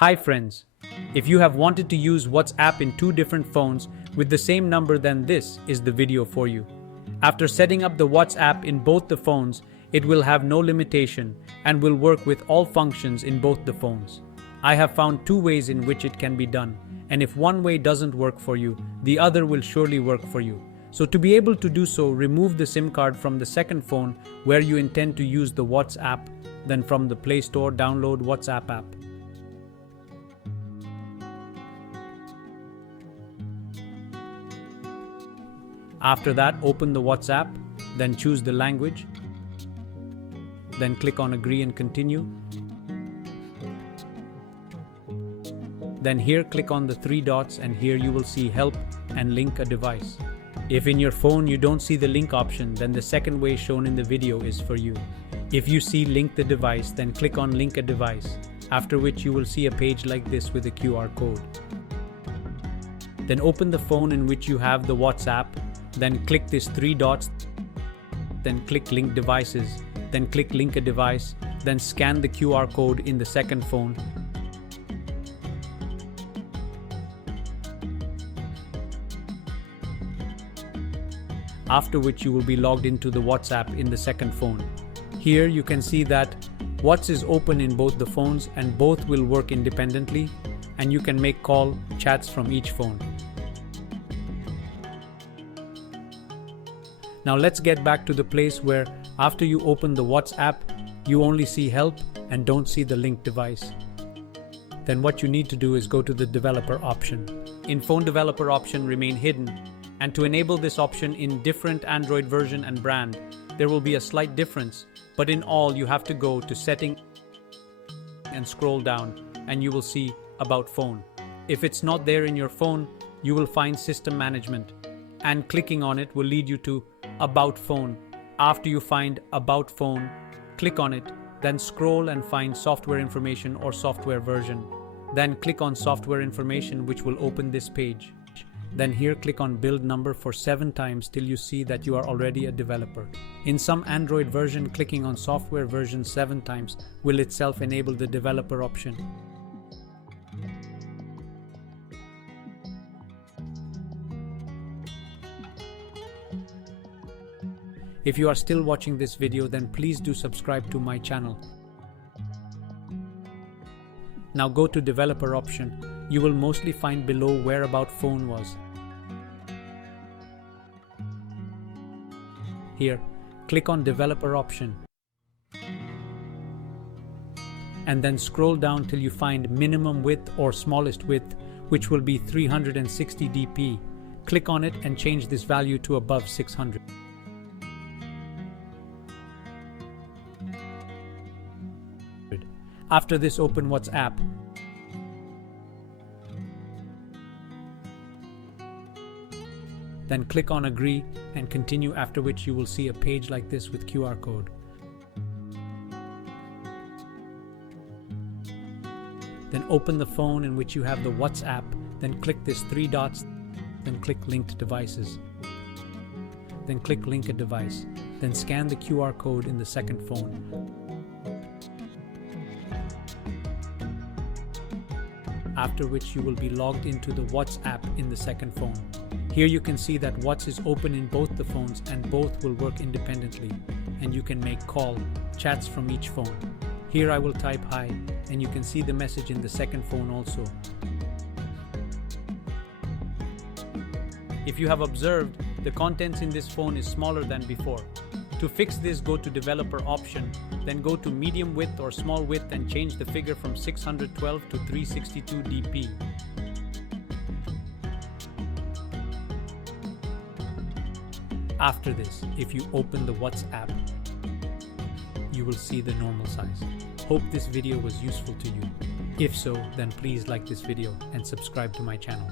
Hi friends, if you have wanted to use WhatsApp in two different phones with the same number, then this is the video for you. After setting up the WhatsApp in both the phones, it will have no limitation and will work with all functions in both the phones. I have found two ways in which it can be done, and if one way doesn't work for you, the other will surely work for you. So to be able to do so, remove the SIM card from the second phone where you intend to use the WhatsApp, then from the Play Store download WhatsApp app. After that, open the WhatsApp, then choose the language, then click on Agree and Continue. Then here click on the three dots and here you will see Help and Link a Device. If in your phone you don't see the link option, then the second way shown in the video is for you. If you see Link the Device, then click on Link a Device, after which you will see a page like this with a QR code. Then open the phone in which you have the WhatsApp, then click these three dots, then click Link Devices, then click Link a Device, then scan the QR code in the second phone. After which you will be logged into the WhatsApp in the second phone. Here you can see that WhatsApp is open in both the phones and both will work independently, and you can make call, chats from each phone. Now let's get back to the place where after you open the WhatsApp, you only see Help and don't see the Link Device. Then what you need to do is go to the Developer option. In Phone Developer option, remain hidden. And to enable this option in different Android version and brand, there will be a slight difference, but in all you have to go to Setting and scroll down and you will see About Phone. If it's not there in your phone, you will find System Management, and clicking on it will lead you to About Phone. After you find About Phone, click on it, then scroll and find Software Information or Software Version. Then click on Software Information, which will open this page. Then here click on Build Number for 7 times till you see that you are already a developer. In some Android version, clicking on Software Version 7 times will itself enable the Developer option. If you are still watching this video, then please do subscribe to my channel. Now go to Developer option. You will mostly find below where About Phone was. Here, click on Developer option. And then scroll down till you find Minimum Width or Smallest Width, which will be 360 dp. Click on it and change this value to above 600. After this, open WhatsApp. Then click on Agree and Continue, after which you will see a page like this with QR code. Then open the phone in which you have the WhatsApp, then click these three dots, then click Linked Devices. Then click Link a Device, then scan the QR code in the second phone. After which you will be logged into the WhatsApp in the second phone. Here you can see that WhatsApp is open in both the phones and both will work independently, and you can make call, chats from each phone. Here I will type hi and you can see the message in the second phone also. If you have observed, the contents in this phone is smaller than before. To fix this, go to Developer option, then go to Medium Width or Small Width and change the figure from 612 to 362 dp. After this, if you open the WhatsApp, you will see the normal size. Hope this video was useful to you. If so, then please like this video and subscribe to my channel.